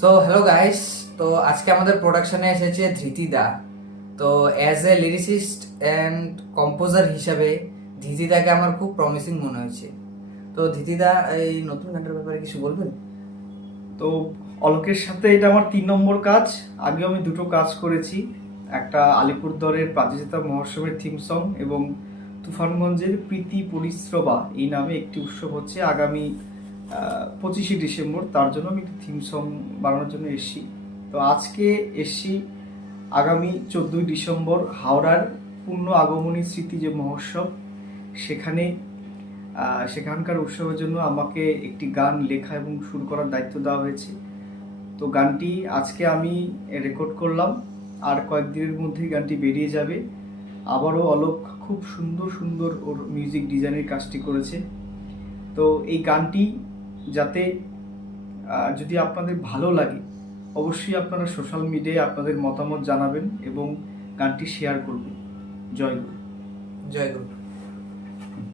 So hello guys, তো আজকে আমাদের প্রোডাকশনে এসেছে ধৃতিদা। তো as a lyricist and composer হিসাবে ধৃতিদাকে আমার খুব প্রমিসিং মনে হয়েছে। তো ধৃতিদা, এই নতুন গানটার ব্যাপারে কিছু বলবেন? তো অলোকের সাথে এটা আমার 3 নম্বর কাজ। আগে আমি দুটো কাজ করেছি, একটা আলিপুরদুয়ারের প্রাতিষ্ঠা মহোৎসবের থিম সং এবং তুফানগঞ্জের প্রীতি পরিশ্রবা এই নামে একটি উৎসব হচ্ছে আগামী 25শে ডিসেম্বর। তার জন্য আমি একটি থিম সং বানানোর জন্য এসেছি। তো আজকে এসেছি আগামী 14ই ডিসেম্বর হাওড়ার পূর্ণ আগমনী স্মৃতি যে মহোৎসব, সেখানে সেখানকার উৎসবের জন্য আমাকে একটি গান লেখা এবং সুর করার দায়িত্ব দেওয়া হয়েছে। তো গানটি আজকে আমি রেকর্ড করলাম, আর কয়েকদিনের মধ্যেই গানটি বেরিয়ে যাবে। আবারও অলোক খুব সুন্দর সুন্দর ওর মিউজিক ডিজাইনের কাজটি করেছে। তো এই গানটি যাতে যদি আপনাদের ভালো লাগে, অবশ্যই আপনারা সোশ্যাল মিডিয়ায় আপনাদের মতামত জানাবেন এবং গানটি শেয়ার করবেন। জয় গুরু। জয় গুরু।